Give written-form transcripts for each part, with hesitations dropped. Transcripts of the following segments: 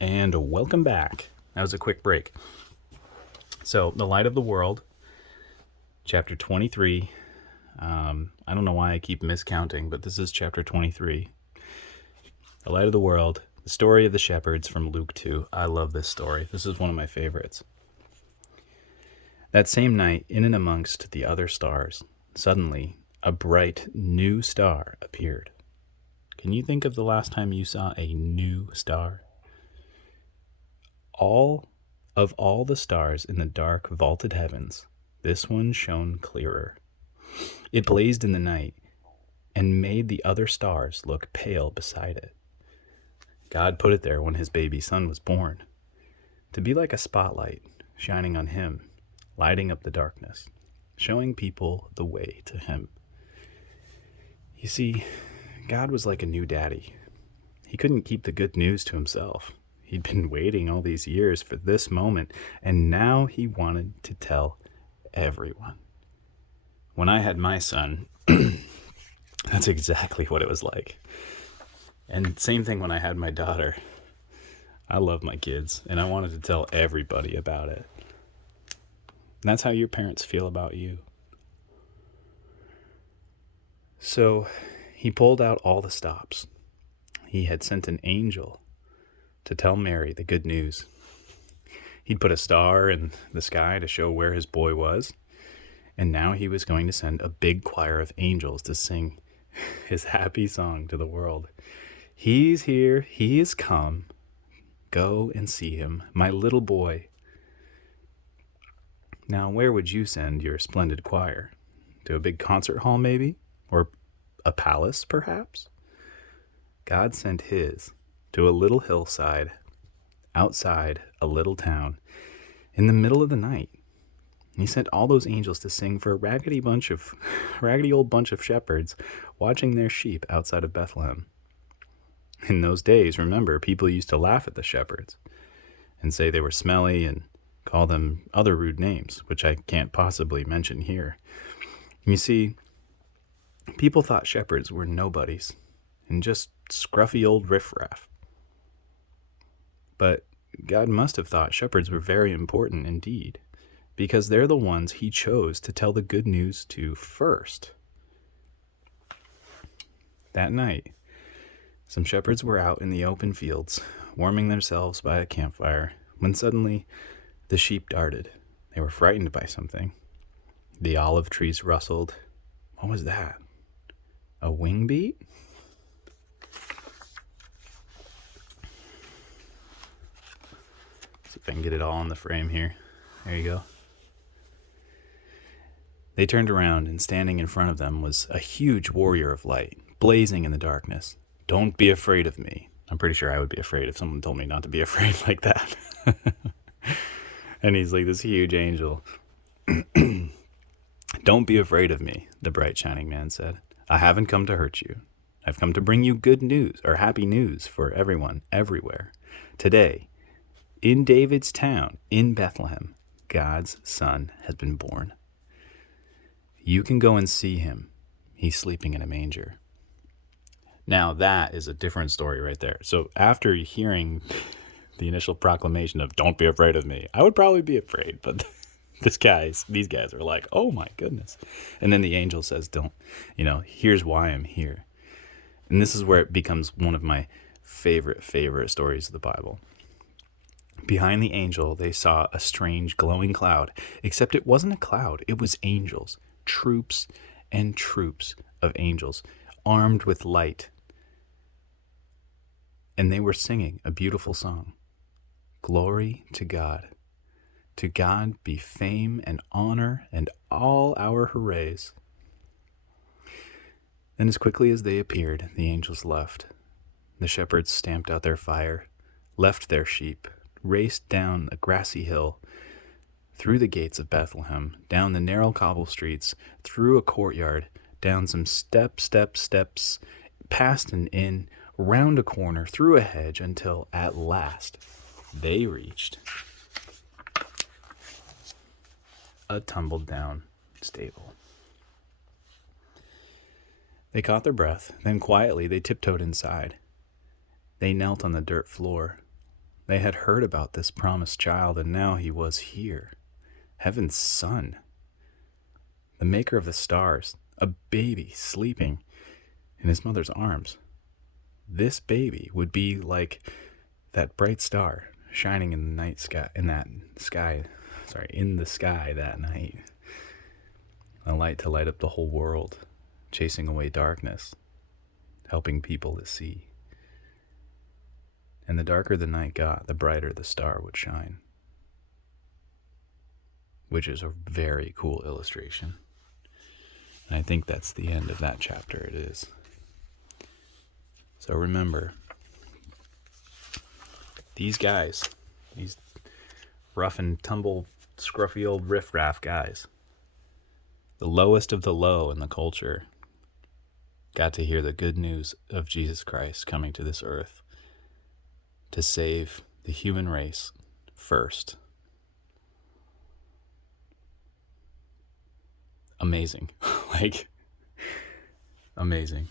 And welcome back. That was a quick break. So, The Light of the World, chapter 23. I don't know why I keep miscounting, but this is chapter 23. The Light of the World, the story of the shepherds from Luke 2. I love this story. This is one of my favorites. That same night, in and amongst the other stars, suddenly a bright new star appeared. Can you think of the last time you saw a new star? All the stars in the dark vaulted heavens, this one shone clearer. It blazed in the night and made the other stars look pale beside it. God put it there when his baby son was born, to be like a spotlight shining on him, lighting up the darkness, showing people the way to him. You see, God was like a new daddy. He couldn't keep the good news to himself. He'd been waiting all these years for this moment, and now he wanted to tell everyone. When I had my son, that's exactly what it was like. And same thing when I had my daughter. I love my kids, and I wanted to tell everybody about it. And that's how your parents feel about you. So he pulled out all the stops. He had sent an angel to tell Mary the good news. He'd put a star in the sky to show where his boy was, and now he was going to send a big choir of angels to sing his happy song to the world. He's here, he is come. Go and see him, my little boy. Now, where would you send your splendid choir? To a big concert hall, maybe? Or a palace, perhaps? God sent his to a little hillside outside a little town in the middle of the night. He sent all those angels to sing for a raggedy old bunch of shepherds watching their sheep outside of Bethlehem. In those days, remember, people used to laugh at the shepherds and say they were smelly and call them other rude names, which I can't possibly mention here. You see, people thought shepherds were nobodies and just scruffy old riffraff. But God must have thought shepherds were very important indeed, because they're the ones he chose to tell the good news to first. That night, some shepherds were out in the open fields, warming themselves by a campfire, when suddenly the sheep darted. They were frightened by something. The olive trees rustled. What was that? A wing beat? See if I can get it all in the frame here. There you go. They turned around, and standing in front of them was a huge warrior of light, blazing in the darkness. Don't be afraid of me. I'm pretty sure I would be afraid if someone told me not to be afraid like that. And he's like this huge angel. Don't be afraid of me, the bright shining man said. I haven't come to hurt you. I've come to bring you good news, or happy news, for everyone, everywhere. Today, in David's town, in Bethlehem, God's son has been born. You can go and see him. He's sleeping in a manger. Now, that is a different story right there. So after hearing the initial proclamation of don't be afraid of me, I would probably be afraid, but these guys are like, oh my goodness. And then the angel says, here's why I'm here. And this is where it becomes one of my favorite stories of the Bible. Behind the angel, they saw a strange glowing cloud, except it wasn't a cloud, it was angels, troops and troops of angels, armed with light. And they were singing a beautiful song. Glory to God. To God be fame and honor and all our hoorays. Then as quickly as they appeared, the angels left. The shepherds stamped out their fire, left their sheep, raced down a grassy hill, through the gates of Bethlehem, down the narrow cobble streets, through a courtyard, down some steps, past an inn, round a corner, through a hedge, until at last they reached a tumbled-down stable. They caught their breath, then quietly they tiptoed inside. They knelt on the dirt floor. They had heard about this promised child, and now he was here. Heaven's son. The maker of the stars. A baby sleeping in his mother's arms. This baby would be like that bright star shining in the night sky, in the sky that night. A light to light up the whole world, chasing away darkness, helping people to see. And the darker the night got, the brighter the star would shine. Which is a very cool illustration. And I think that's the end of that chapter. It is. So remember, these guys, these rough and tumble, scruffy old riffraff guys, the lowest of the low in the culture, got to hear the good news of Jesus Christ coming to this earth to save the human race first. Amazing. Amazing.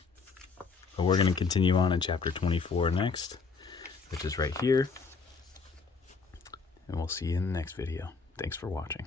But we're going to continue on in chapter 24 next, which is right here. And we'll see you in the next video. Thanks for watching.